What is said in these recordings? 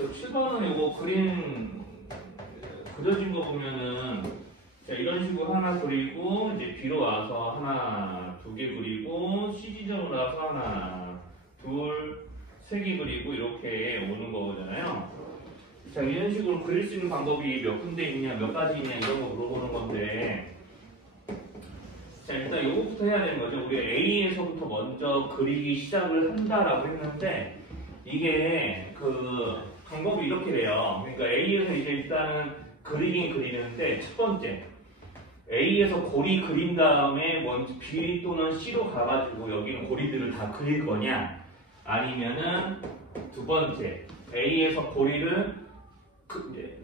그 7번은 요거 그려진 거 보면은 자, 이런 식으로 하나 그리고 이제 B로 와서 하나, 두 개 그리고 C 지점으로 와서 하나, 둘, 세 개 그리고 이렇게 오는 거잖아요. 자, 이런 식으로 그릴 수 있는 방법이 몇 군데 있냐, 몇 가지 있냐 이런 거 물어보는 건데 자, 일단 요거부터 해야 되는 거죠. 우리 A에서부터 먼저 그리기 시작을 한다라고 했는데 이게 그 방법이 이렇게 돼요. 그러니까 A에서 이제 일단은 그리긴 그리는데 첫 번째 A에서 고리 그린 다음에 먼저 B 또는 C로 가가지고 여기는 고리들을 다 그릴 거냐 아니면은 두 번째 A에서 고리를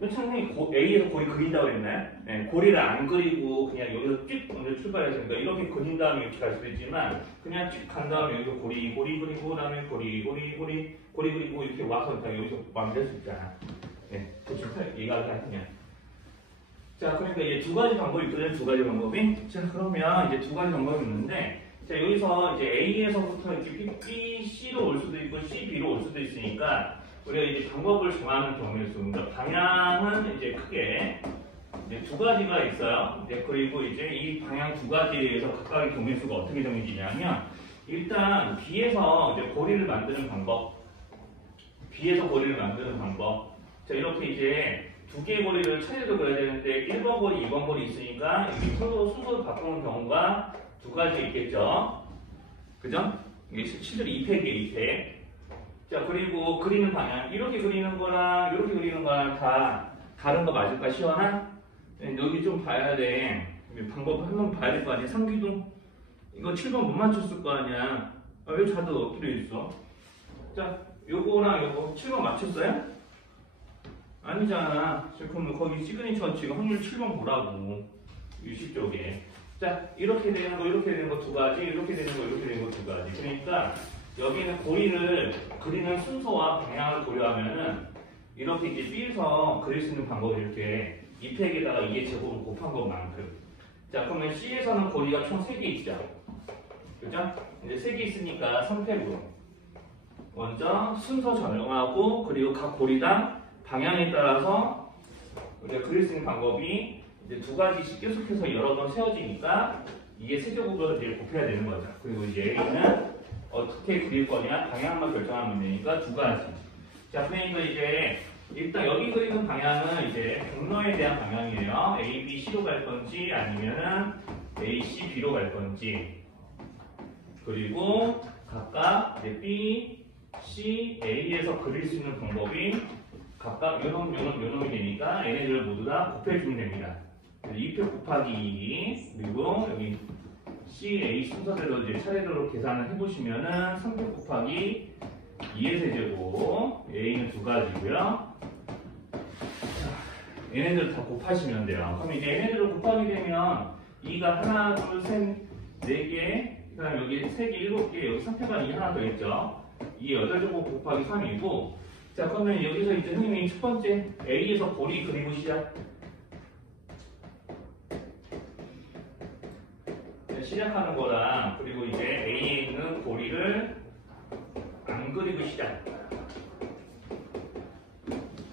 맨 처음에 A에서 고리 그린다고 했나요? 네, 고리를 안 그리고 그냥 여기서 쭉 먼저 출발했으니까 이렇게 그린 다음에 이렇게 갈 수도 있지만 그냥 쭉 간 다음에 여기서 고리 그리고 그다음에 고리 그리고 이렇게 와서 여기서 마무리할 수 있잖아. 네, 대충 이해가 가냐? 자, 그러니까 이제 두 가지 방법이 있거든요. 두 가지 방법이. 자, 그러면 이제 두 가지 방법이 있는데, 자, 여기서 이제 A에서부터 이제 B, C로 올 수도 있고, C, B로 올 수도 있으니까, 우리가 이제 방법을 정하는 경우의 수. 그러니까 방향은 이제 크게 이제 두 가지가 있어요. 이제 그리고 이제 이 방향 두 가지에 의해서 각각의 경우의 수가 어떻게 정해지냐면, 일단 B에서 이제 고리를 만드는 방법. B에서 고리를 만드는 방법. 자, 이렇게 이제 두 개의 고리를 차례로 그려야 되는데 1번 고리, 2번 고리 있으니까 여기 순서를 바꾸는 경우가 두 가지 있겠죠. 그죠? 이게 실제로 2팩이에요, 2팩. 자, 그리고 그리는 방향. 이렇게 그리는 거랑 이렇게 그리는 거랑 다 다른 거 맞을까, 시원아? 여기 좀 봐야 돼. 방법 한번 봐야 될 거 아니야? 상기동. 이거 7번 못 맞췄을 거 아니야? 왜 자도 엎드려 있어? 자, 요거랑 요거 7번 맞췄어요? 아니잖아. 그럼 거기 시그니처 지금 확률 7번 보라고. 유시 쪽에. 자, 이렇게 되는 거, 이렇게 되는 거 두 가지, 이렇게 되는 거, 이렇게 되는 거 두 가지. 그러니까 여기는 고리를 그리는 순서와 방향을 고려하면은 이렇게 이제 B에서 그릴 수 있는 방법이 이렇게 2팩에다가 2의 제곱을 곱한 것만큼. 자, 그러면 C에서는 고리가 총 3개 있죠. 그죠? 이제 3개 있으니까 3팩으로. 먼저 순서 정하고 그리고 각 고리당 방향에 따라서 우리가 그릴 수 있는 방법이 이제 두 가지씩 계속해서 여러 번 세워지니까 이게 세제곱으로 이제 곱해야 되는 거죠. 그리고 이제 얘는 어떻게 그릴 거냐 방향만 결정하면 되니까 두 가지. 자, 그러니까 이제 일단 여기 그리는 방향은 이제 경로에 대한 방향이에요. A, B, C로 갈 건지 아니면은 A, C, B로 갈 건지. 그리고 각각 이제 B, C, A에서 그릴 수 있는 방법이 각각 요놈이 되니까 얘네들을 모두 다 곱해주면 됩니다. 2표 곱하기 2 그리고 여기 C, A 순서대로 이제 차례대로 계산을 해보시면은 3표 곱하기 2의 세제곱 A는 두 가지고요. 얘네들 다 곱하시면 돼요. 그럼 이제 얘네들을 곱하게 되면 2가 하나, 둘, 셋, 4개 그 다음 여기 3개, 7개 여기 3표가 2 하나 더 있죠. 2의 8제곱 곱하기 3이고 자, 그러면 여기서 이제 선생님이 첫 번째 A에서 고리 그리고 시작. 시작하는 거랑 그리고 이제 A에 있는 고리를 안 그리고 시작.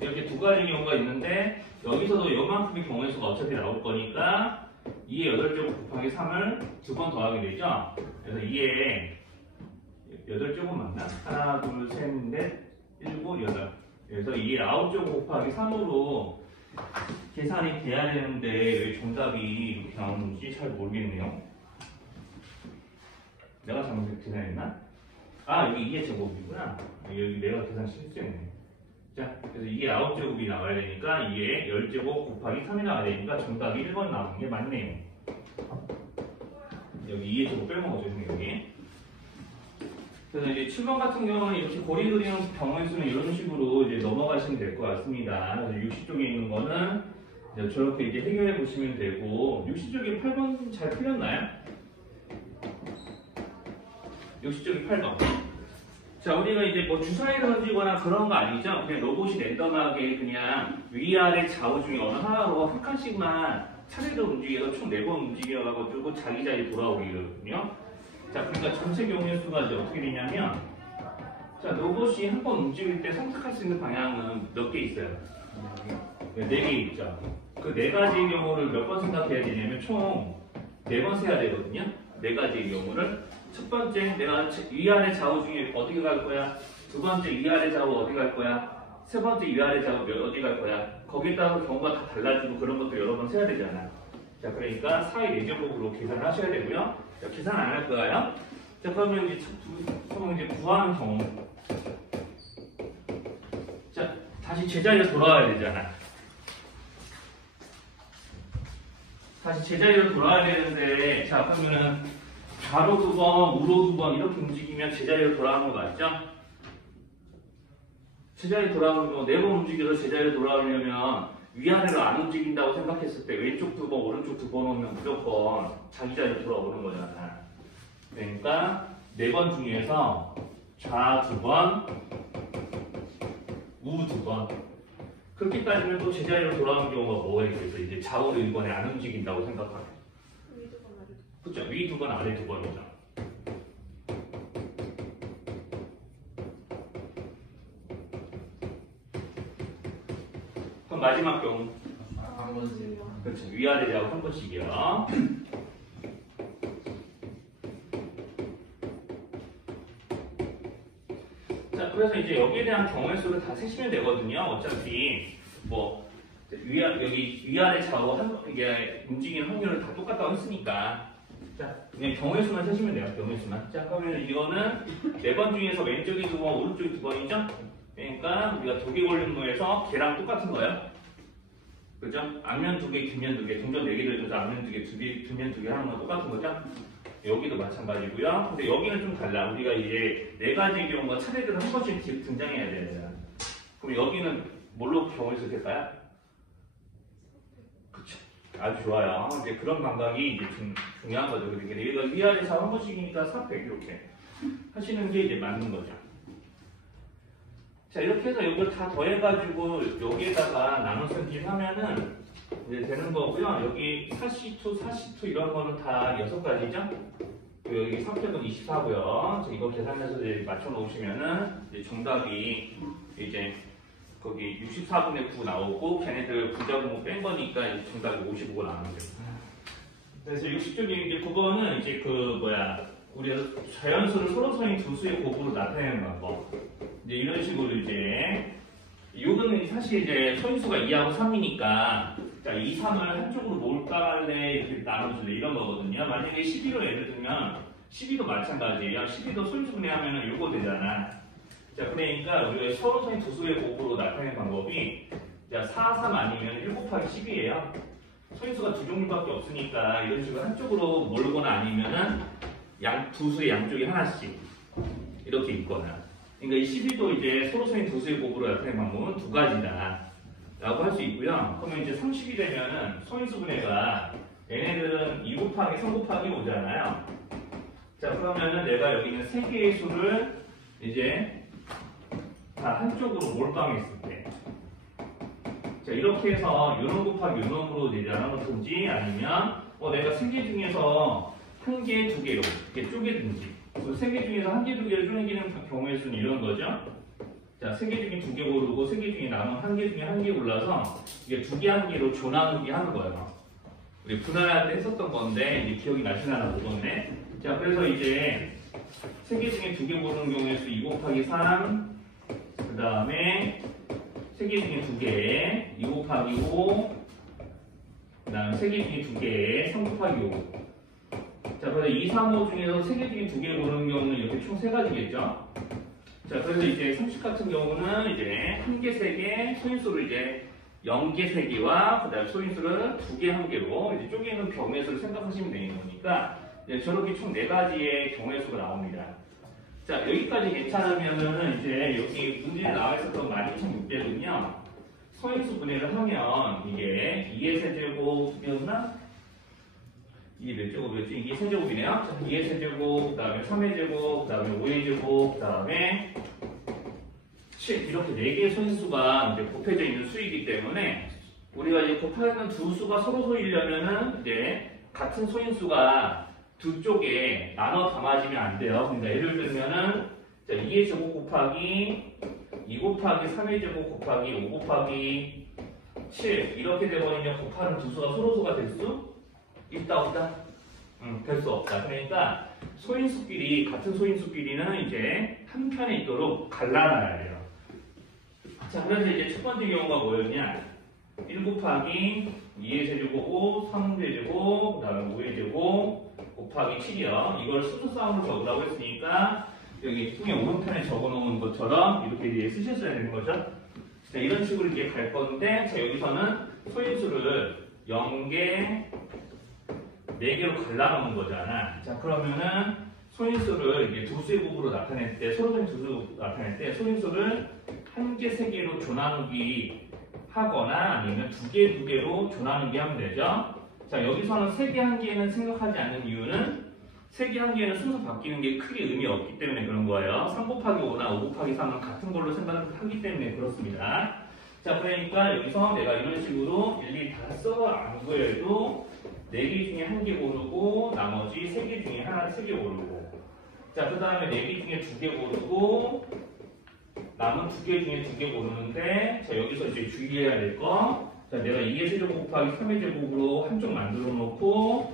이렇게 두 가지 경우가 있는데 여기서도 요만큼의 경우의 수가 어차피 나올 거니까 2의 8제곱 곱하기 3을 두 번 더하게 되죠. 그래서 2의 8제곱 맞나? 하나, 둘, 셋, 넷, 7, 8. 그래서 2의 9제곱 곱하기 3으로 계산이 돼야 되는데 왜 정답이 이렇게 나오는지 잘 모르겠네요. 내가 잘못 계산했나? 아, 여기 2의 제곱이구나. 여기 내가 계산 실수했네. 자, 그래서 이게 9제곱이 나와야 되니까 이게 10제곱 곱하기 3이 나와야 되니까 정답이 1번 나오는 게 맞네요. 여기 2의 제곱 빼먹어줬네요, 여기. 그래서 이제 7번 같은 경우는 이렇게 고리 그리는 경우의 수는 이런 식으로 이제 넘어가시면 될 것 같습니다. 그래서 60쪽에 있는 거는 이제 저렇게 이제 해결해 보시면 되고, 60쪽에 8번 잘 풀렸나요? 60쪽에 8번. 자, 우리가 이제 뭐 주사위를 던지거나 그런 거 아니죠? 그냥 로봇이 랜덤하게 그냥 위아래 좌우 중에 어느 하나로 한 칸씩만 차례로 움직여서 총 4번 움직여가지고 자기 자리에 돌아오기거든요. 자, 그러니까 전체 경우의 수가 이제 어떻게 되냐면, 자, 로봇이 한 번 움직일 때 선택할 수 있는 방향은 몇 개 있어요? 네, 4개 있죠. 그 4가지의 경우를 몇 번 생각해야 되냐면 총 4번 세야 되거든요. 4가지의 경우를. 첫 번째, 내가 위아래 좌우 중에 어디 갈 거야? 두 번째, 위아래 좌우 어디 갈 거야? 세 번째, 위아래 좌우 어디 갈 거야? 거기에 따라서 경우가 다 달라지고 그런 것도 여러 번 세야 되잖아. 자, 그러니까 사이 내적으로 계산을 하셔야 되고요. 자, 계산 안 할 거예요. 자, 그러면 이제 구하는 경우. 자, 다시 제자리로 돌아와야 되잖아. 다시 제자리로 돌아와야 되는데, 자, 그러면은 좌로 2번, 우로 2번 이렇게 움직이면 제자리로 돌아오는 거 맞죠? 제자리로 돌아오는 거 4번 움직여서 제자리로 돌아오려면 위아래로 안 움직인다고 생각했을 때 왼쪽 2번, 오른쪽 2번 오면 무조건 자기 자리로 돌아오는 거잖아. 그러니까 4번 중에서 좌 2번, 우 2번. 그렇게 따지면 또 제자리로 돌아오는 경우가 뭐가 있겠어? 이제 좌우로 1번에 안 움직인다고 생각하면. 위 2번 아래 2번. 그쵸? 위 2번, 아래 2번이죠. 그럼 마지막 경우. 한 번씩. 그렇죠. 위아래 좌우 한 번씩이요. 자, 그래서 이제 여기에 대한 경우의 수를 다 세시면 되거든요. 어차피 뭐 여기 위아래 좌우 이게 움직이는 확률을 다 똑같다고 했으니까. 자, 그냥 경우의 수만 세시면 돼요. 경우의 수만. 자, 그러면 이거는 4번 중에서 왼쪽이 2번, 오른쪽이 2번이죠. 그러니까 우리가 도개골림무에서 걔랑 똑같은 거예요. 그죠? 앞면 2개, 뒷면 2개. 동전 4개를 줘서 앞면 2개, 뒷면 2개 하는 건 똑같은 거죠? 여기도 마찬가지고요. 근데 여기는 좀 달라. 우리가 이제 4가지의 경우가 차례대로 한 번씩 등장해야 돼요. 그럼 여기는 뭘로 경우를 쓸까요? 그쵸. 아주 좋아요. 이제 그런 감각이 이제 중요한 거죠. 그러니까 여기가 위아래서 한 번씩이니까 400 이렇게 하시는 게 이제 맞는 거죠. 자, 이렇게 해서 이걸 다 더해가지고 여기에다가 나눠 선진하면은 이제 되는 거고요. 여기 4C2, 4C2 이런 거는 다 6가지죠? 여기 3팩은 24고요. 이거 계산해서 이제 맞춰 놓으시면은 이제 정답이 이제 거기 64분의 9 나오고 걔네들 부자분모 뺀 거니까 이제 정답이 55가 나오는 거예요. 그래서 60쪽에 이제 그거는 이제 우리가 자연수를 서로서인 두 수의 곱으로 나타내는 방법. 이제 이런 식으로 이제 요거는 사실 이제 소인수가 2하고 3이니까 자, 2, 3을 한쪽으로 몰까래 이렇게 나눠줄래 이런 거거든요. 만약에 12로 예를 들면 12도 마찬가지예요. 12도 소인수분해 하면은 요거 되잖아. 자, 그러니까 우리가 서로서인 두 수의 곱으로 나타내는 방법이 자, 4, 3 아니면 1 곱하기 10이에요. 소인수가 두 종류밖에 없으니까 이런 식으로 한쪽으로 몰거나 아니면은 두 수의 양쪽에 하나씩 이렇게 있거나. 그러니까 이 12도 이제 서로서인 두 수의 곱으로 나타내는 방법은 2가지다. 라고 할 수 있고요. 그러면 이제 30이 되면은 소인수분해가 얘네들은 2 곱하기 3 곱하기 5잖아요. 자, 그러면은 내가 여기 있는 3개의 수를 이제 다 한쪽으로 몰빵했을 때. 자, 이렇게 해서 요놈 곱하기 요놈으로 이제 나눠놓든지 아니면 내가 3개 중에서 1개, 2개로 이렇게 쪼개든지 3개 중에서 1개, 2개를 쪼개는 경우의 수는 이런 거죠. 자, 3개 중에 2개 고르고 3개 중에 남은 1개 중에 1개 골라서 이게 2개, 1개로 조나누기 하는 거예요. 우리 분할할 때 했었던 건데 이제 기억이 나시나 모르겠네. 자, 그래서 이제 3개 중에 2개 고르는 경우의 수 2 곱하기 3, 그 다음에 3개 중에 2개 2 곱하기 5, 그 다음에 3개 중에 2개 3 곱하기 5. 자, 그래서 2, 3, 5 중에서 3개 중에 2개 고르는 경우는 이렇게 총 3가지겠죠? 자, 그래서 이제 30 같은 경우는 이제 1개, 3개, 소인수를 이제 0개, 3개와 그 다음에 소인수를 2개, 1개로 이제 쪼개는 경우의 수를 생각하시면 되는 거니까 이제 저렇게 총 4가지의 경우의 수가 나옵니다. 자, 여기까지 괜찮으면은 이제 여기 문제에 나와 있었던 12600은요, 소인수 분해를 하면 이게 2의 세제곱이었나? 이게 몇 제곱이었지? 이게 세제곱이네요. 자, 2의 세제곱, 그 다음에 3의 제곱, 그 다음에 5의 제곱, 그 다음에 7 이렇게 4개의 소인수가 이제 곱해져 있는 수이기 때문에 우리가 이제 곱하는 두 수가 서로 소이려면은 이제 같은 소인수가 두 쪽에 나눠 담아지면 안 돼요. 그러니까 예를 들면은 자, 2의 제곱 곱하기 2 곱하기 3의 제곱 곱하기 5 곱하기 7 이렇게 돼버리면 곱하는 두 수가 소로수가 될 수 있다 없다? 될 수 없다. 그러니까 소인수끼리 같은 소인수끼리는 이제 한 편에 있도록 갈라놔야 돼요. 자, 그래서 이제 첫 번째 경우가 뭐였냐? 1 곱하기 2의 제곱, 3의 제곱, 그 다음에 5의 제곱 곱하기 7이요. 이걸 수수쌍으로 적으라고 했으니까 여기 통의 오른편에 적어놓은 것처럼 이렇게 이제 쓰셨어야 되는 거죠. 자, 이런 식으로 이제 갈 건데, 자, 여기서는 소인수를 0개, 4개로 갈라놓은 거잖아. 자, 그러면은 소인수를 이제 두수제곱으로 나타낼 때, 소로된 두수로 나타낼 때 소인수를 1개, 3개로 조나누기 하거나 아니면 2개, 2개로 조나누기 하면 되죠. 자, 여기서는 3개, 1개는 생각하지 않는 이유는 3개, 1개는 순서 바뀌는 게 크게 의미 없기 때문에 그런 거예요. 3 곱하기 5나 5 곱하기 3은 같은 걸로 생각하기 때문에 그렇습니다. 자, 그러니까 여기서 내가 이런 식으로 일일이 다 써서 안 구해도 4개 중에 1개 고르고 나머지 3개 중에 하나 3개 고르고 자, 그 다음에 4개 중에 2개 고르고 남은 2개 중에 2개 고르는데 자, 여기서 이제 주의해야 될 거 자, 내가 2의 세제곱 곱하기 3의 제곱으로 한쪽 만들어 놓고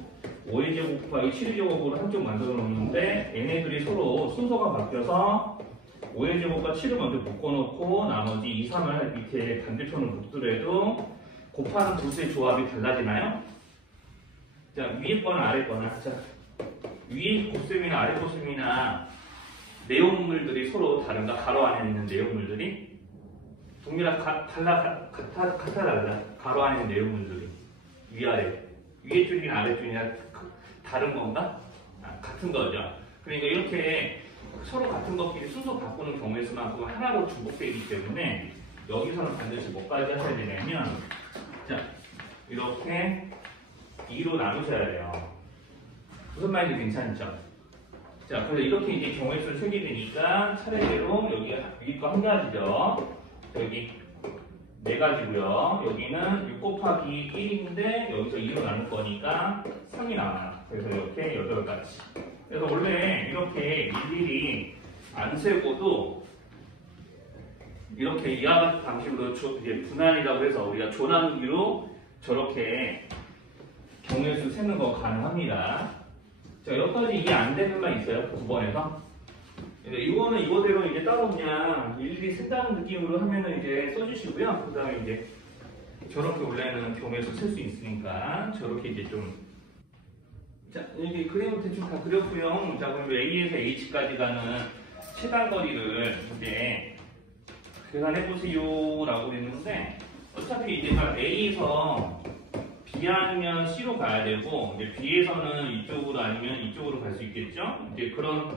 5의 제곱 곱하기 7의 제곱으로 한쪽 만들어 놓는데 얘네들이 서로 순서가 바뀌어서 5의 제곱과 7을 먼저 묶어놓고 나머지 2, 3을 밑에 반대편을 묶더라도 곱하는 두수의 조합이 달라지나요? 자, 위에 거나 아래 거나 자, 위에 곱셈이나 아래 곱셈이나 내용물들이 서로 다른가? 가로 안에 있는 내용물들이 동일하게 달라 가로 안에 있는 내용물들이 위아래 위에 줄이나 아래 줄이나 다른 건가? 같은 거죠. 그러니까 이렇게 서로 같은 것끼리 순서 바꾸는 경우의 수만큼 하나로 중복되기 때문에 여기서는 반드시 뭐까지 하셔야 되냐면 자, 이렇게 2로 나누셔야 돼요. 무슨 말인지 괜찮죠? 자, 그래서 이렇게 이제 경우의 수를 세게 되니까 차례대로 여기 위에 거 한 가지죠. 여기 4가지고요. 여기는 6 곱하기 1인데 여기서 2로 나눌 거니까 3이 나와요. 그래서 이렇게 8가지. 그래서 원래 이렇게 일일이 안 세고도 이렇게 이와 같은 방식으로 이제 분할이라고 해서 우리가 조나누기로 저렇게 경우의 수 세는 거 가능합니다. 자, 여기까지 이게 안 되는 말 있어요? 9번에서. 이거는 이거대로 이제 따로 그냥 일일이 쓴다는 느낌으로 하면은 이제 써주시고요. 그 다음에 이제 저렇게 원래는 경우의 수 셀 수 있으니까 저렇게 이제 좀. 자, 여기 그림을 대충 다 그렸고요. 자, 그럼 A에서 H까지 가는 최단거리를 이제 계산해보세요 라고 했는데 어차피 이제 A에서 B 아니면 C로 가야 되고 이제 B에서는 이쪽으로 아니면 이쪽으로 갈 수 있겠죠? 이제 그런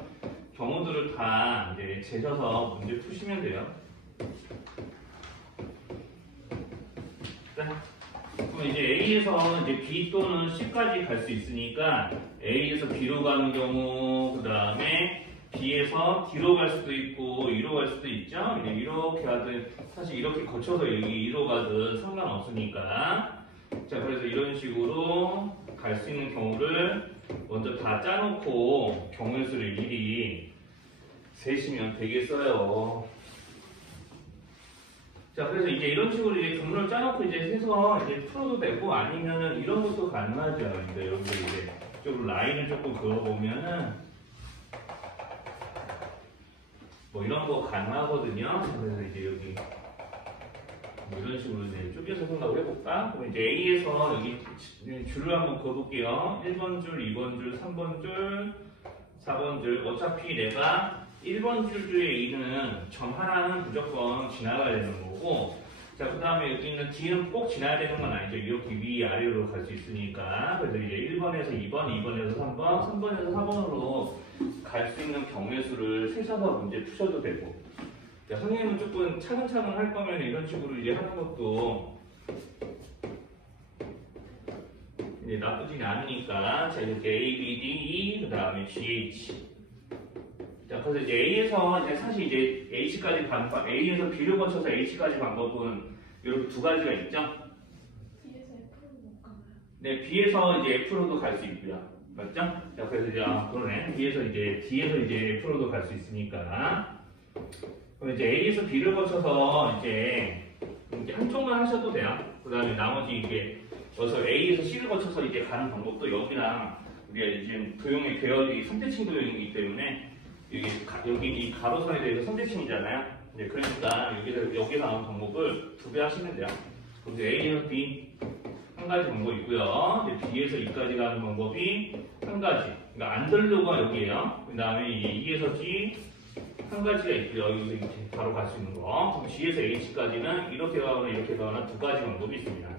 경우들을 다 이제 재셔서 문제 푸시면 돼요. 자, 그럼 이제 A에서 이제 B 또는 C까지 갈 수 있으니까 A에서 B로 가는 경우, 그 다음에 B에서 D로 갈 수도 있고 E로 갈 수도 있죠. 이제 이렇게 가든 사실 이렇게 거쳐서 여기 E로 가든 상관없으니까. 자, 그래서 이런 식으로 갈 수 있는 경우를 먼저 다 짜놓고 경우의 수를 미리 세시면 되겠어요. 자, 그래서 이제 이런 식으로 이제 경로를 짜놓고 이제 세서 이제 풀어도 되고 아니면은 이런 것도 가능하죠. 근데 여러분들 이제 좀 라인을 조금 그어보면은 뭐 이런 거 가능하거든요. 그래서 이제 여기 뭐 이런 식으로 이제 쪼개서 생각을 해볼까? 그럼 이제 A에서 여기 줄을 한번 그어볼게요. 1번 줄, 2번 줄, 3번 줄, 4번 줄. 어차피 내가 1번 줄 중에 A는 점 하나는 무조건 지나가야 되는 거고, 자, 그 다음에 여기 있는 D는 꼭 지나야 되는 건 아니죠. 이렇게 위, 아래로 갈 수 있으니까. 그래서 이제 1번에서 2번, 2번에서 3번, 3번에서 4번으로 갈 수 있는 경우의 수를 세셔서 문제 푸셔도 되고. 자, 선생님은 조금 차근차근 할 거면 이런 식으로 이제 하는 것도 이제 나쁘지는 않으니까. 자, 이렇게 A, B, D, E, 그 다음에 G, H. 자, 그래서 이제 A에서 이제 사실 이제 H까지 가는 방, A에서 B를 거쳐서 H까지 방법은 이렇게 두 가지가 있죠. B에서 F로 못 가나요? 네, B에서 이제 F로도 갈 수 있고요. 맞죠? 자, 그래서 이제 그러네. 뒤에서 이제 F로도 갈 수 있으니까. 그럼 이제 A에서 B를 거쳐서 이제 한쪽만 하셔도 돼요. 그 다음에 나머지 이게 여기서 A에서 C를 거쳐서 이제 가는 방법도 여기랑 우리가 지금 도형의 배열이 선대칭 도형이기 때문에 여기 이 가로선에 대해서 선대칭이잖아요. 이제 그러니까 여기서 나온 방법을 2배 하시면 돼요. 그래서 A에서 B 한 가지 방법이 있고요. 이제 B에서 E까지 가는 방법이 한 가지. 그러니까 안들로가 여기에요. 그 다음에 E에서 G 한 가지가 있고요. 여기서 이렇게 바로 갈 수 있는 거. 그럼 G에서 H까지는 이렇게 가거나 2가지 방법이 있습니다.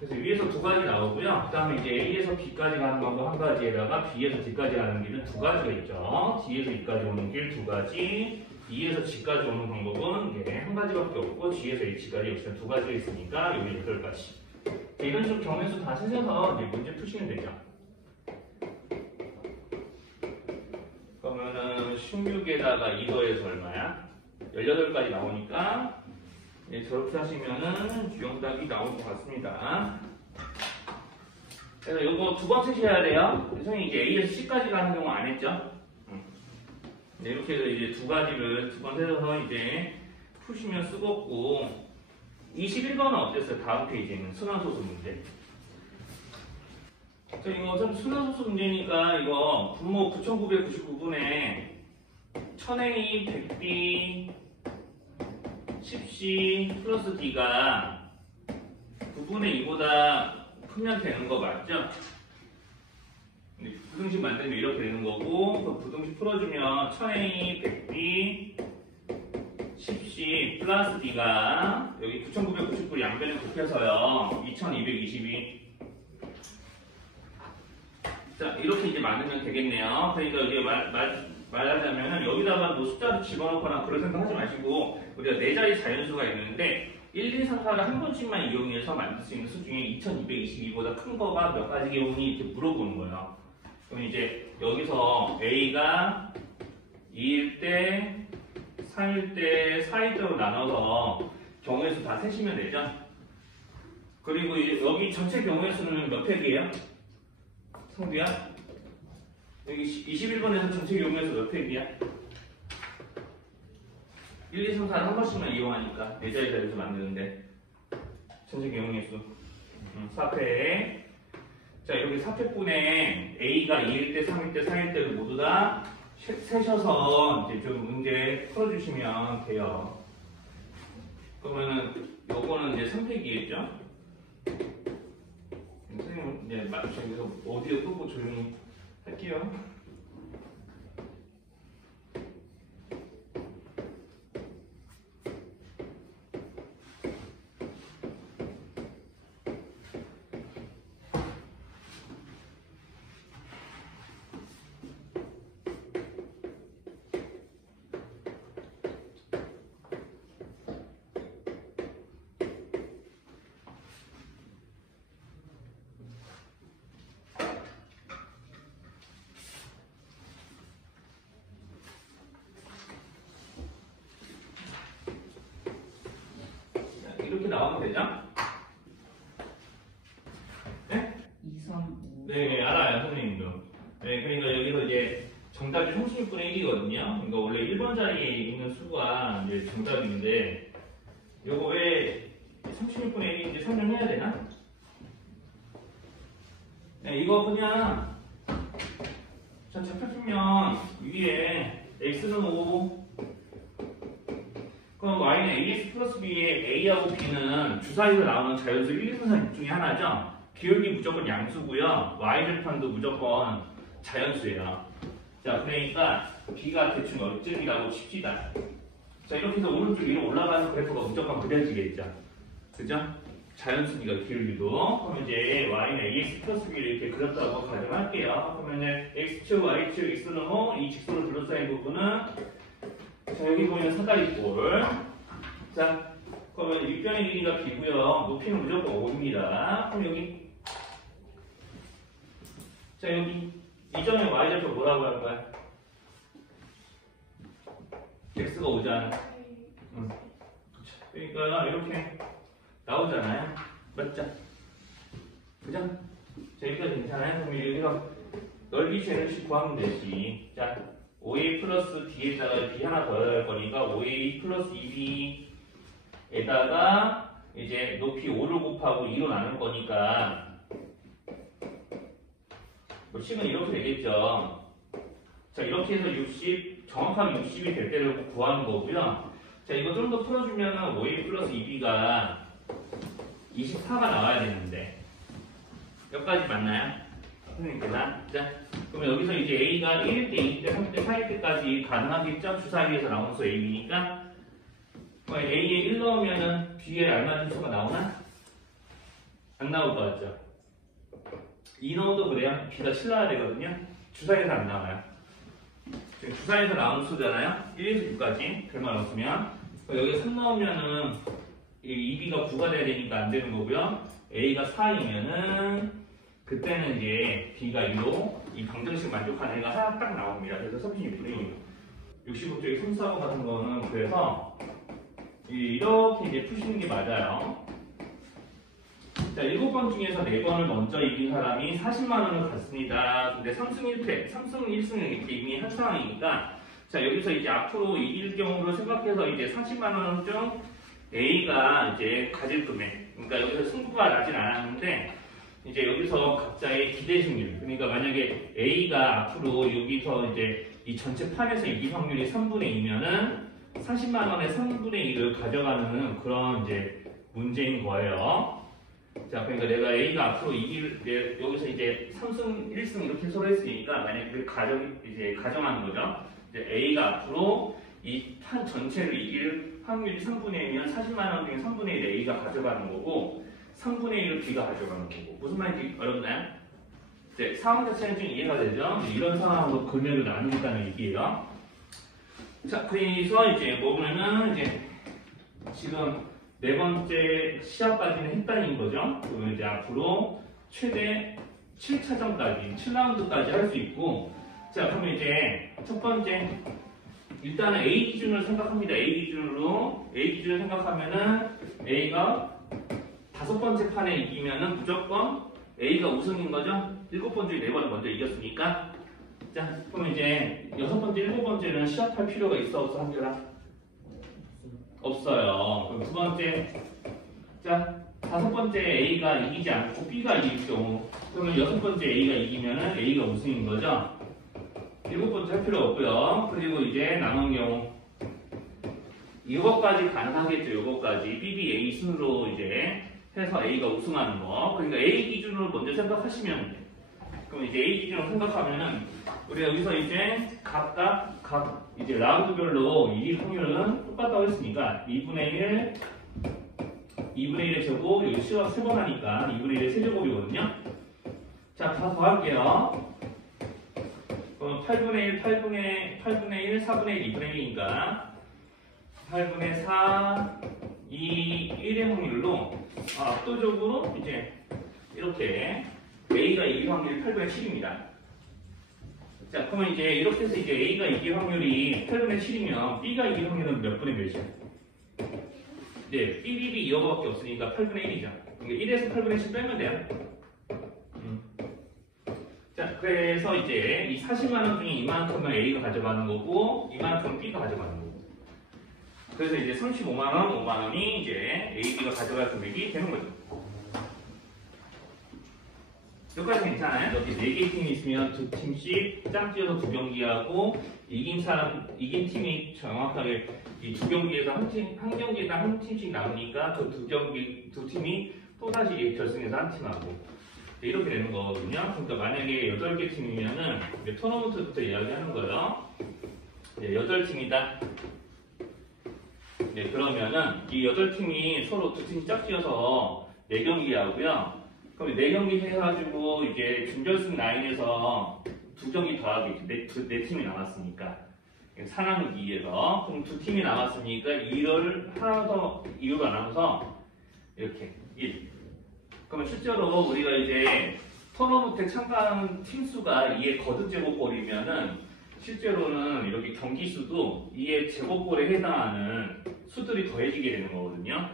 그래서 위에서 2가지 나오고요. 그 다음에 이제 A에서 B까지 가는 방법 한 가지에다가 B에서 D까지 가는 길은 2가지가 있죠. D에서 E까지 오는 길 2가지, E에서 G까지 오는 방법은 이게 한 가지밖에 없고 G에서 H까지 역시 2가지가 있으니까 여기 8가지. 이런 식으로 경우수 다 찾아서 이제 문제 푸시면 되죠. 그러면은 16에다가 2 더해서 얼마야? 18까지 나오니까 저렇게 하시면은 주영답이 나올 것 같습니다. 그래서 이거 2번 쓰셔야 돼요. 선생님이 이제 A에서 C까지 가는 경우 안 했죠? 이렇게 해서 이제 2가지를 2번 세셔서 이제 푸시면 쓰겠고, 21번은 어땠어요? 다음 페이지에는 순환소수 문제. 자, 이거 어차피 순환소수 문제니까 이거 분모 9999분에 1000A 100B 10C 플러스 D가 9분의 2보다 크면 되는 거 맞죠? 부등식 만들면 이렇게 되는 거고, 그 부등식 풀어주면 1000A 100B 10C 플러스 D가 여기 9999 양변에 곱해서요 2222. 자, 이렇게 이제 만들면 되겠네요. 그러니까 이게 말하자면 여기다가 뭐 숫자를 집어넣거나 그럴 생각 하지 마시고, 우리가 4자리 자연수가 있는데 1, 2, 3, 4를 한 번씩만 이용해서 만들 수 있는 수 중에 2222보다 큰 거가 몇 가지 경우니 이렇게 물어보는 거예요. 그럼 이제 여기서 A가 2일 때, 3일 때, 4일 때로 나눠서 경우의 수 다 세시면 되죠. 그리고 여기 전체 경우의 수는 몇 팩이에요? 성비야? 여기 21번에서 전체 경우의 수 몇 팩이야? 1, 2, 3, 4를 한 번씩만 이용하니까 4자리 자리에서 만드는데 전체 경우의 수 4팩. 자, 여기 4팩분에 A가 2일 때, 3일 때, 4일 때를 모두 다 세셔서 이제 좀 문제 풀어주시면 돼요. 그러면은 요거는 이제 3팩이겠죠? 선생님은 이제 여기서 오디오 끄고 조용히 할게요. 이렇게 나오면 되죠? 네? 2, 3, 5. 네, 알아요, 선생님도. 네, 그러니까 여기서 이제 정답이 36분의 1이거든요. 그러니까 원래 1번 자리에 있는 수가 이제 정답인데, 요거 왜 36분의 1인지 설명해야 되나? 네, 이거 그냥 좌표 풀면 위에 x는 5, 그럼 y는 ax 플러스 b에 a하고 b는 주사위로 나오는 자연수 1, 2, 3, 4 중에 하나죠. 기울기 무조건 양수고요. y절편도 무조건 자연수예요. 자, 그러니까 b가 대충 얼증이라고 칩시다. 자, 이렇게 해서 오른쪽 위로 올라가는 그래프가 무조건 그려지겠죠. 그죠? 자연수니까 기울기도. 그럼 이제 y는 ax 플러스 b를 이렇게 그렸다고 가정할게요. 그러면 x축, y축, x는 이 직선을 둘러싸인 부분은, 자, 여기 보이는 사다리꼴. 자, 그러면 윗변의 길이가 b고요. 높이는 무조건 5입니다. 그럼 여기, 자, 여기 이점의 y절표 뭐라고 하는 거야? x가 5잖아. 응. 그러니까 이렇게 나오잖아요. 맞죠? 그죠? 자, 여기까지 괜찮아요? 그럼 여기서 넓이 재는식 구하면 되지. 자, 5a 플러스 d에다가 b 하나 더할 거니까 5a 플러스 2b에다가 이제 높이 5를 곱하고 2로 나눌 거니까 뭐 식은 이렇게 되겠죠. 자, 이렇게 해서 60, 정확하게 60이 될 때를 구하는 거고요. 자, 이거 좀 더 풀어주면은 5a 플러스 2b가 24가 나와야 되는데 여기까지 맞나요? 선생님께나? 자, 그러면 여기서 이제 a가 1일 때, 2일 때, 3일 때, 4일 때까지 가능하겠죠? 주사위에서 나오는 수 ab니까? a에 1 넣으면은 b에 알맞은 수가 나오나? 안 나올 것 같죠? 2 넣어도 그래요. b가 7 나와야 되거든요. 주사위에서 안 나와요. 지금 주사위에서 나오는 수잖아요. 1에서 6까지 별말 없으면 여기 3 넣으면은 이 2b가 9가 돼야 되니까 안 되는 거고요. a가 4이면은 그때는 이제 b가 2로 이 방정식 만족하는 애가 하나 딱 나옵니다. 그래서 36분의 65쪽에 3, 4번 같은 거는 그래서 이렇게 이제 푸시는 게 맞아요. 자, 7번 중에서 4번을 먼저 이긴 사람이 40만 원을 갖습니다. 근데 3승 1패, 3승 1승 이렇게 이미 한 상황이니까 자, 여기서 이제 앞으로 이길 경우로 생각해서 이제 40만 원 중 A가 이제 가질 금액, 그러니까 여기서 승부가 나진 않았는데 이제 여기서 각자의 기대 승률, 그러니까 만약에 A가 앞으로 여기서 이제 이 전체 판에서 이길 확률이 3분의 2면은 40만 원의 3분의 2를 가져가는 그런 이제 문제인 거예요. 자, 그러니까 내가 A가 앞으로 여기서 이제 3승, 1승 이렇게 서로 했으니까 만약에 그 가정하는 거죠. 이제 A가 앞으로 이 판 전체를 이길 확률이 3분의 1이면 40만 원 중에 3분의 1을 A가 가져가는 거고 3분의 1을 B가 가져가는 거고. 무슨 말인지 어렵나요? 네, 상황 자체는 좀 이해가 되죠? 이런 상황으로 금액을 나누겠다는 얘기예요. 자, 그래서 이제 보면은 이제 지금 4번째 시합까지는 했다는 거죠. 그러면 이제 앞으로 최대 7차전까지, 7라운드까지 할 수 있고, 자, 그러면 이제 첫 번째, 일단은 A 기준으로 생각합니다. A 기준을 생각하면은 A가 5번째 판에 이기면은 무조건 A가 우승인 거죠. 7번 중에 4번을 먼저 이겼으니까. 자, 그럼 이제 6번째, 7번째는 시합할 필요가 있어, 없어, 한결아? 없어요. 그럼 2번째, 자, 5번째 A가 이기지 않고 B가 이길 경우, 그러면 6번째 A가 이기면은 A가 우승인 거죠. 7번째 할 필요 없고요. 그리고 이제 남은 경우, 이것까지 가능하겠죠. 이것까지 BBA 순으로 이제 해서 A가 우승하는 거. 그러니까 A 기준으로 먼저 생각하시면 돼요. 그럼 이제 A 기준으로 생각하면은 우리가 여기서 이제 각 이제 라운드별로 이길 확률은 똑같다고 했으니까 2분의 1의 제곱, 여기 수학 3번 하니까 2분의 1의 세제곱이거든요. 자, 다 더할게요. 그럼 8분의 1, 4분의 1, 2분의 1이니까 8분의 4, 2, 1의 확률로 압도적으로 이제 이렇게 A가 이길 확률이 8분의 7입니다. 자, 그러면 이제 이렇게 해서 이제 A가 이길 확률이 8분의 7이면 B가 이길 확률은 몇 분의 몇이야? 네, BBB 이거밖에 없으니까 8분의 1이죠. 그러니까 1에서 8분의 7 빼면 돼요. 자, 그래서 이제 이 40만 원 중에 이만큼을 A가 가져가는 거고 이만큼 B가 가져가는 거고. 그래서 이제 35만 원, 5만 원이 이제 A, B가 가져갈 금액이 되는 거죠. 여기까지 괜찮아요? 여기 4개의 팀이 있으면 2팀씩 짝지어서 2경기하고 이긴 팀이 정확하게 이 2경기에서 한 경기에서 한 팀씩 나오니까 그 2 팀이 또다시 결승에서 한 팀하고 이렇게 되는 거거든요. 그러니까 만약에 8개 팀이면은 토너먼트부터 이야기하는 거예요. 네, 8팀이다. 네, 그러면은 이 8팀이 서로 2팀 짝지어서 4경기 하고요. 그럼 4경기 해가지고 이제 준결승 라인에서 2경기 더하기 4팀이 남았으니까 상하는 2에서 그럼 2팀이 남았으니까 1을 하나 더 2로 나눠서 이렇게 1. 그러면 실제로 우리가 이제 토너먼트에 참가하는 팀 수가 2의 거듭 제곱꼴이면은 실제로는 이렇게 경기 수도 2의 제곱꼴에 해당하는 수들이 더해지게 되는 거거든요.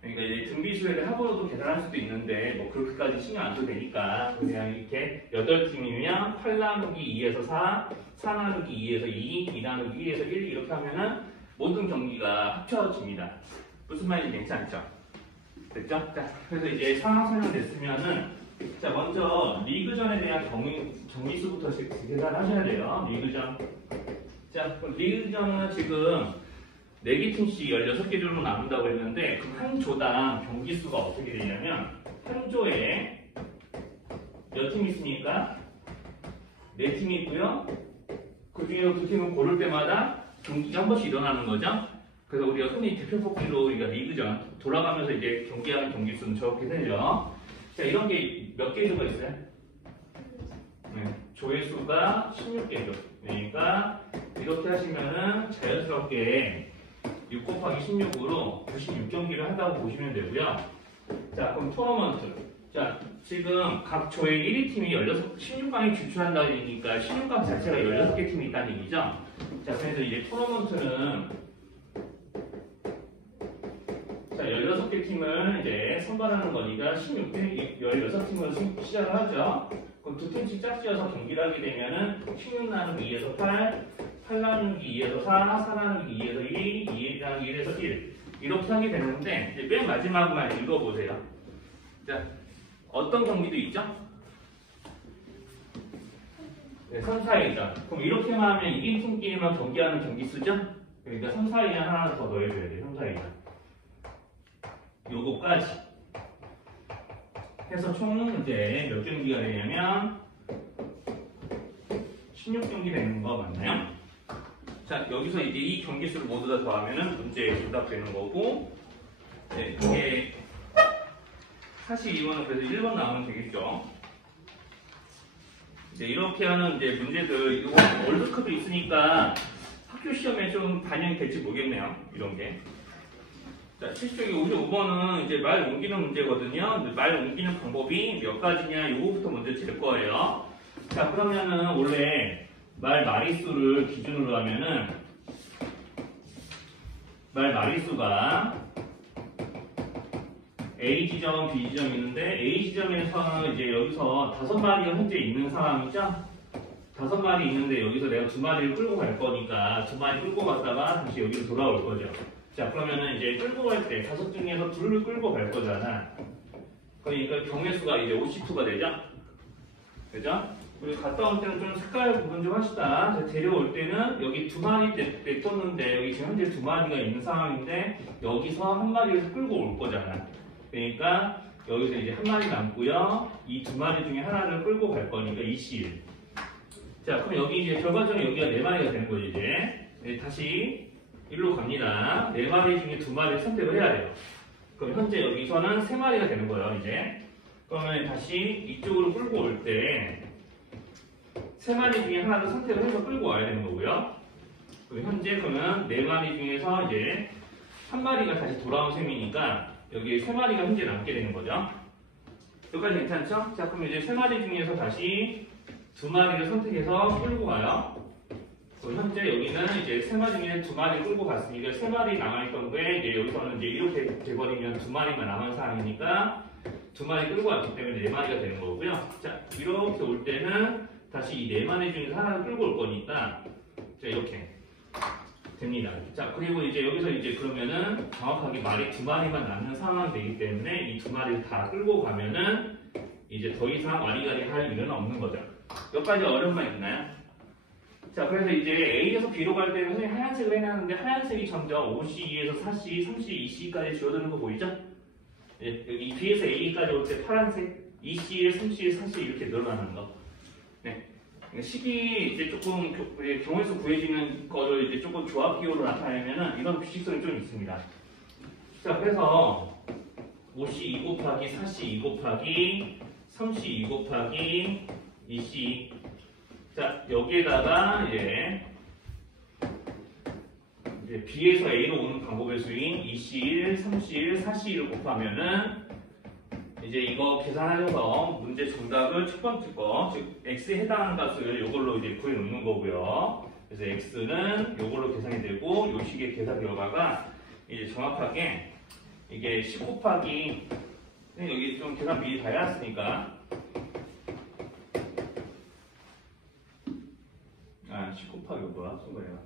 그러니까 이제 등비수에 대해 합으로도 계산할 수도 있는데 뭐 그렇게까지 신경 안 써도 되니까 그냥 이렇게 8팀이면 8 나누기 2에서 4, 4 나누기 2에서 2, 2 나누기 1에서 1 이렇게 하면은 모든 경기가 합쳐집니다. 무슨 말인지 괜찮죠? 됐죠? 자, 그래서 이제 상황 설명 됐으면은 자 먼저 리그전에 대한 경기수부터 계산하셔야 돼요. 리그전. 자, 그럼 리그전은 지금 4개 팀씩 16개 조로 나눈다고 했는데 그 한 조당 경기수가 어떻게 되냐면 한 조에 몇 팀이 있습니까? 4팀이 있고요. 그 중에서 2팀은 고를 때마다 경기가 한 번씩 일어나는 거죠. 그래서 우리가 흔히 대표 뽑기로 우리가 리그전 돌아가면서 이제 경기하는 경기수는 저렇게 되죠. 자, 이런 게 몇 개 조가 있어요? 네, 조의 수가 16개죠. 그러니까 이렇게 하시면은 자연스럽게 6 곱하기 16으로 96경기를 한다고 보시면 되고요. 자, 그럼 토너먼트. 자, 지금 각 조의 1위 팀이 16강에 진출한다고 하니까 16강 자체가 16개 팀이 있다는 얘기죠. 자, 그래서 이제 토너먼트는 자, 16개 팀을 이제 선발하는 거니까 16팀으로 시작을 하죠. 그럼 2팀씩 짝지어서 경기를 하게 되면은 16 나누기 2에서 8, 8 나누기 2에서 4, 4 나누기 2에서 2, 2 나누기 1에서 1 이렇게 하게 되는데 이제 맨 마지막만 읽어보세요. 자, 어떤 경기도 있죠? 네, 3, 4위전. 그럼 이렇게만 하면 이긴 팀끼리만 경기하는 경기수죠? 그러니까 3, 4위전 하나 더 넣어줘야 돼요. 3, 4위전. 요거까지 해서 총 이제 몇 경기가 되냐면 16경기 되는 거 맞나요? 자, 여기서 이제 이 경기수를 모두 다 더하면은 문제에 정답되는 거고, 네, 이게 42번은 그래서 1번 나오면 되겠죠. 이제 이렇게 하는 이제 문제들, 이거 월드컵이 있으니까 학교 시험에 좀 반영이 될지 모르겠네요. 이런 게. 자, 70쪽에 55번은 이제 말 옮기는 문제거든요. 말 옮기는 방법이 몇 가지냐, 이거부터 먼저 질 거예요. 자, 그러면은 원래 말 마리수를 기준으로 하면은 말 마리수가 A 지점, B 지점이 있는데 A 지점에서는 이제 여기서 5마리가 현재 있는 상황이죠. 5마리 있는데 여기서 내가 2마리를 끌고 갈 거니까 2마리 끌고 갔다가 다시 여기로 돌아올 거죠. 자, 그러면은 이제 끌고 갈 때 5 중에서 2를 끌고 갈 거잖아. 그러니까 경우수가 이제 52가 되죠? 그죠? 우리 갔다 올 때는 좀 색깔 구분 좀 합시다. 자, 데려올 때는 여기 2마리 냈었는데 여기 지금 현재 2마리가 있는 상황인데 여기서 1마리를 끌고 올 거잖아. 그러니까 여기서 이제 1마리 남고요. 이 2마리 중에 하나를 끌고 갈 거니까 21. 자, 그럼 여기 이제 결과적으로 여기가 4마리가 되는 거죠, 이제. 네, 다시 일로 갑니다. 4마리 중에 2마리를 선택을 해야 돼요. 그럼 현재 여기서는 3마리가 되는 거예요, 이제. 그러면 다시 이쪽으로 끌고 올 때 3마리 중에 하나를 선택을 해서 끌고 와야 되는 거고요. 그리고 현재 그러면 4마리 중에서 이제 1마리가 다시 돌아온 셈이니까 여기 3마리가 현재 남게 되는 거죠. 여기까지 괜찮죠? 자, 그럼 이제 3마리 중에서 다시 2마리를 선택해서 끌고 가요. 현재 여기는 이제 3마리 중에 2마리 끌고 갔으니까 3마리 남아있던 게 이제 여기서는 이제 이렇게 돼버리면 2마리만 남은 상황이니까 2마리 끌고 왔기 때문에 4마리가 되는 거고요. 자, 이렇게 올 때는 다시 이 4마리 중에서 하나를 끌고 올 거니까 자, 이렇게 됩니다. 자, 그리고 이제 여기서 이제 그러면은 정확하게 말이 2마리만 남는 상황이 되기 때문에 이 2마리를 다 끌고 가면은 이제 더 이상 와리가리 할 일은 없는 거죠. 몇 가지 어려운 말 있나요? 자, 그래서 이제 A에서 B로 갈 때는 선생님이 하얀색을 해놨는데 하얀색이 점점 5C, 2에서 4C, 3C, 2C까지 줄어드는 거 보이죠? 예, 여기 B에서 A까지 올 때 파란색 2C, 3C, 4C 이렇게 늘어나는 거. 네. 식이 이제 조금 경우에서 구해지는 거를 이제 조금 조합 기호로 나타내면은 이런 규칙성이 좀 있습니다. 자, 그래서 5C 2 곱하기 4C 2 곱하기 3C 2 곱하기 2C. 자, 여기에다가 이제 B에서 A로 오는 방법의 수인 2C1, 3C1, 4C1을 곱하면은 이제 이거 계산하셔서 문제 정답을 첫 번째 거, 즉 x에 해당하는 값을 이걸로 이제 구해 놓는 거고요. 그래서 x는 이걸로 계산이 되고 요 식의 계산 결과가 이제 정확하게 이게 10 곱하기 여기 좀 계산 미리 다 해놨으니까 10 곱하기 뭐야? 쓴 거예요.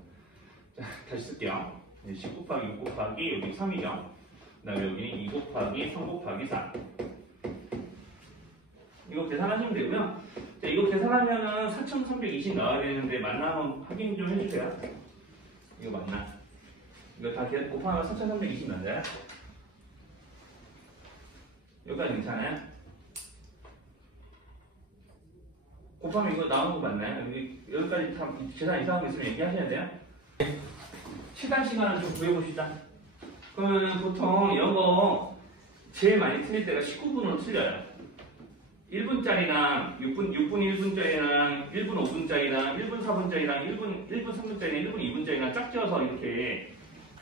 자, 다시 쓸게요. 10 곱하기 6 곱하기 여기 3이죠. 그 다음에 여기는 2 곱하기 3 곱하기 4. 이거 계산하시면 되고요. 자, 이거 계산하면은 4320 나와야 되는데 맞나 확인 좀 해주세요. 이거 맞나? 이거 다 곱하면 4320 맞나요? 여기까지 괜찮아요? 곱하면 이거 나오는 거 맞나요? 여기까지 다 계산 이상한 거 있으면 얘기하셔야 돼요. 시간 시간을 좀 구해봅시다. 그러면 보통 이런 거 제일 많이 틀릴 때가 19분으로 틀려요. 1분짜리랑 6분 1분짜리랑 1분 5분짜리랑 1분 4분짜리랑 1분 3분짜리랑 1분 2분짜리랑 짝지어서 이렇게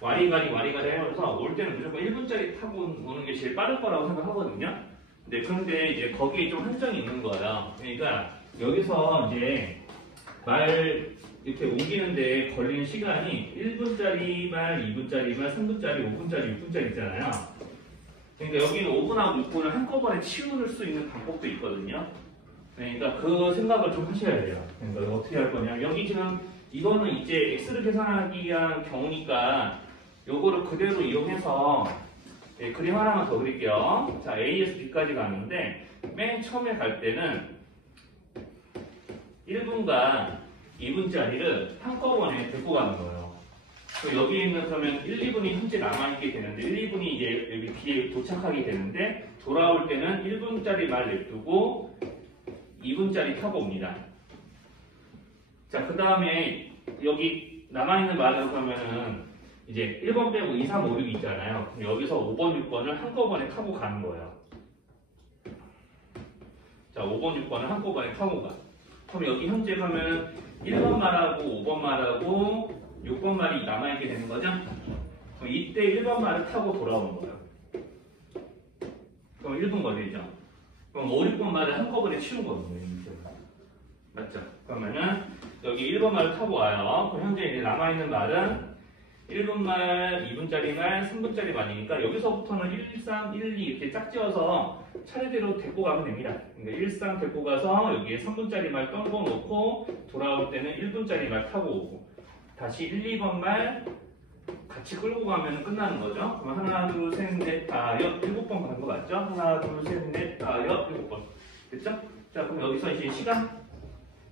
와리가리 하면서 올 때는 무조건 1분짜리 타고 오는 게 제일 빠를 거라고 생각하거든요. 네, 그런데 이제 거기에 좀 한정이 있는 거예요. 그러니까 여기서 이제 말 이렇게 옮기는데 걸리는 시간이 1분짜리 말, 2분짜리 말, 3분짜리, 5분짜리, 6분짜리 있잖아요. 그러니까 여기는 5분하고 6분을 한꺼번에 치울 수 있는 방법도 있거든요. 그러니까 그 생각을 좀 하셔야 돼요. 그러니까 어떻게 할 거냐. 여기 지금 이거는 이제 x를 계산하기 위한 경우니까 요거를 그대로 이용해서 그림 하나만 더 그릴게요. 자, A에서 B까지 가는데 맨 처음에 갈 때는 1분과 2분짜리를 한꺼번에 데리고 가는 거예요. 여기 있는 그러면 1, 2분이 현재 남아있게 되는데 1, 2분이 이제 여기 B에 도착하게 되는데 돌아올 때는 1분짜리 말 냅두고 2분짜리 타고 옵니다. 자, 그 다음에 여기 남아있는 말은 그러면은 이제 1번 빼고 2, 3, 5, 6 있잖아요. 그럼 여기서 5번, 6번을 한꺼번에 타고 가는 거예요. 자, 5번, 6번을 한꺼번에 타고 가. 그럼 여기 현재 가면 1번 말하고 5번 말하고 6번 말이 남아있게 되는 거죠? 그럼 이때 1번 말을 타고 돌아오는 거예요. 그럼 1분 걸리죠? 그럼 5, 6번 말을 한꺼번에 치운 거거든요. 맞죠? 그러면은 여기 1번 말을 타고 와요. 그럼 현재 이제 남아있는 말은 1분 말, 2분짜리 말, 3분짜리 말이니까 여기서부터는 1, 3, 1, 2 이렇게 짝지어서 차례대로 데리고 가면 됩니다. 그러니까 1, 3 데리고 가서 여기에 3분짜리 말 던거 놓고 돌아올 때는 1분짜리 말 타고 오고 다시 1, 2번 말 같이 끌고 가면 끝나는 거죠. 그럼 하나, 둘, 셋, 넷, 다, 여, 7번 가는 거 맞죠? 하나, 둘, 셋, 넷, 다, 여, 7번. 됐죠? 자, 그럼 여기서 이제 시간.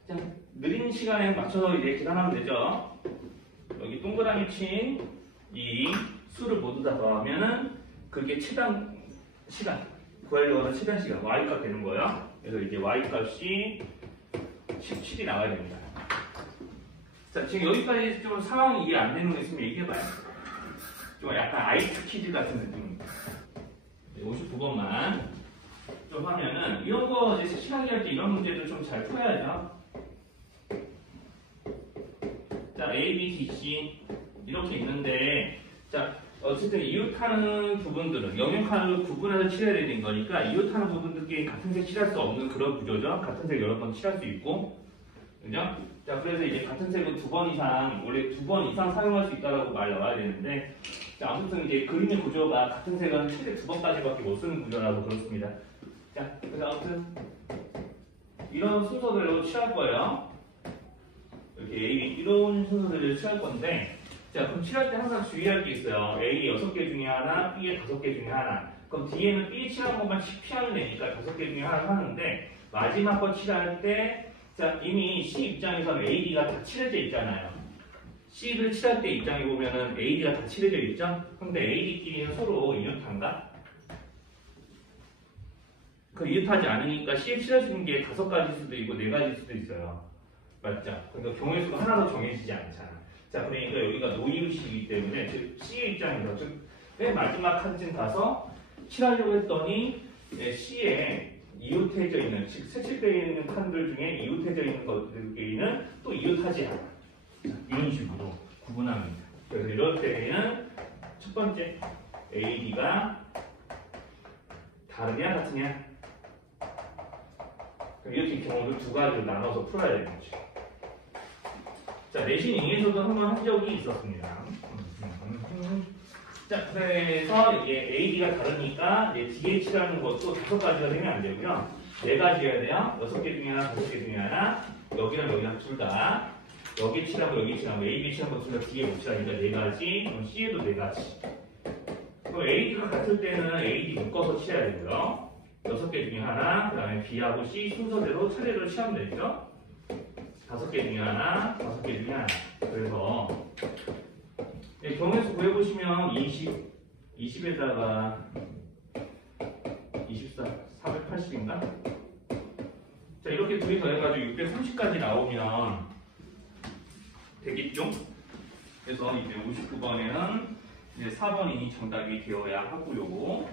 자, 느린 시간에 맞춰서 이제 계산하면 되죠. 여기 동그라미 친 이 수를 모두 다 더하면은 그게 최단 시간. 구하려고 하는 최단 시간. Y값 되는 거예요. 그래서 이제 Y값이 17이 나와야 됩니다. 자, 지금 여기까지 좀 상황이 이해 안 되는 거 있으면 얘기해봐요. 좀 약간 아이스 퀴즈 같은 느낌입니다. 59번만 좀 하면은 이런 거 이제 시간이 할 때 이런 문제도 좀 잘 풀어야죠. 자, A, B, C, C 이렇게 있는데 자, 어쨌든 이웃하는 부분들은 영역하는 구분해서 칠해야 되는 거니까 이웃하는 부분들끼리 같은 색 칠할 수 없는 그런 구조죠. 같은 색 여러 번 칠할 수 있고 그죠? 자, 그래서 이제 같은 색은 2번 이상, 원래 2번 이상 사용할 수 있다라고 말 나와야 되는데, 자, 아무튼 이제 그림의 구조가 같은 색은 최대 2번까지밖에 못 쓰는 구조라서 그렇습니다. 자, 그래서 아무튼 이런 순서대로 칠할 거예요. 이렇게 A, 이런 순서대로 칠할 건데, 자, 그럼 칠할 때 항상 주의할 게 있어요. A 6개 중에 하나, B에 5개 중에 하나. 그럼 뒤에는 B 칠한 것만 피하면 되니까 5개 중에 하나 하는데, 마지막 거 칠할 때, 자, 이미 C 입장에서는 AD가 다 칠해져 있잖아요. C를 칠할 때 입장에 보면은 AD가 다 칠해져 있죠? 근데 AD끼리는 서로 이웃한가? 그 이웃하지 않으니까 C에 칠할 수 있는 게 5가지일 수도 있고 4가지일 수도 있어요. 맞죠? 그러니까 경우의 수가 하나도 정해지지 않잖아. 자, 그러니까 여기가 노이웃이기 때문에 즉 C의 입장에서 즉 맨 마지막 칸쯤 가서 칠하려고 했더니 C에 이웃해져 있는, 즉 색칠되어 있는 칸들 중에 이웃해져 있는 것들끼리는 또 이웃하지 않아. 이런 식으로 구분합니다. 그래서 이럴 때에는 첫 번째 AD가 다르냐 같으냐. 이렇게 경우를 두 가지로 나눠서 풀어야 되는 거죠. 자, 내신 2에서도 한번 한 적이 있었습니다. 자, 그래서 이제 AD가 다르니까 이제 DH라는 것도 5가지가 되면 안 되고요. 4가지여야 돼요. 6개 중에 하나, 5개 중에 하나. 여기랑 여기랑 둘 다. 여기 칠하고 여기 칠하고 AB 칠한 거 둘 다 뒤에 못 칠하니까 4가지. 그럼 C에도 4가지. 그럼 AD가 같을 때는 AD 묶어서 칠해야 되고요. 6개 중에 하나, 그 다음에 B하고 C 순서대로 차례로 칠하면 되죠. 5개 중에 하나, 5개 중에 하나. 그래서 네, 경우에서 구해보시면 20에다가 24, 480인가? 자, 이렇게 둘이 더해가지고 630까지 나오면 되겠죠? 그래서 이제 59번에는 이제 4번이 정답이 되어야 하고요.